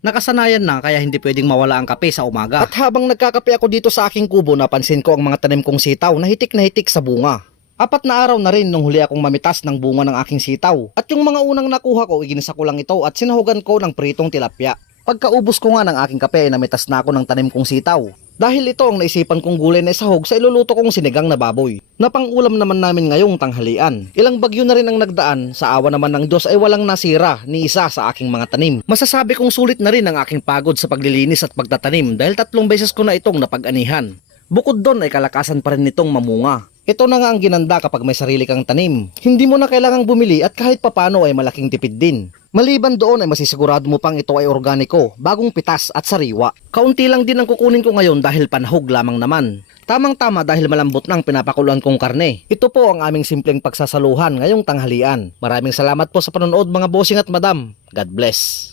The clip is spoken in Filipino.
Nakasanayan na kaya hindi pwedeng mawala ang kape sa umaga. At habang nagkakape ako dito sa aking kubo, napansin ko ang mga tanim kong sitaw na hitik sa bunga. 4 na araw na rin nung huli akong mamitas ng bunga ng aking sitaw. At yung mga unang nakuha ko, iginisa ko lang ito at sinahugan ko ng pritong tilapia. Pagkaubos ko nga ng aking kape, namitas na ako ng tanim kong sitaw. Dahil ito ang naisipan kong gulay na isahog sa iluluto kong sinigang na baboy, na pang-ulam naman namin ngayong tanghalian. Ilang bagyo na rin ang nagdaan, sa awa naman ng Diyos ay walang nasira ni isa sa aking mga tanim. Masasabi kong sulit na rin ang aking pagod sa paglilinis at pagtatanim dahil 3 beses ko na itong napag-anihan. Bukod doon ay kalakasan pa rin nitong mamunga. Ito na nga ang ginanda kapag may sarili kang tanim. Hindi mo na kailangang bumili at kahit papano ay malaking tipid din. Maliban doon ay masisigurado mo pang ito ay organiko, bagong pitas at sariwa. Kaunti lang din ang kukunin ko ngayon dahil panahog lamang naman. Tamang-tama dahil malambot na ang pinapakuluan kong karne. Ito po ang aming simpleng pagsasaluhan ngayong tanghalian. Maraming salamat po sa panonood mga bossing at madam. God bless.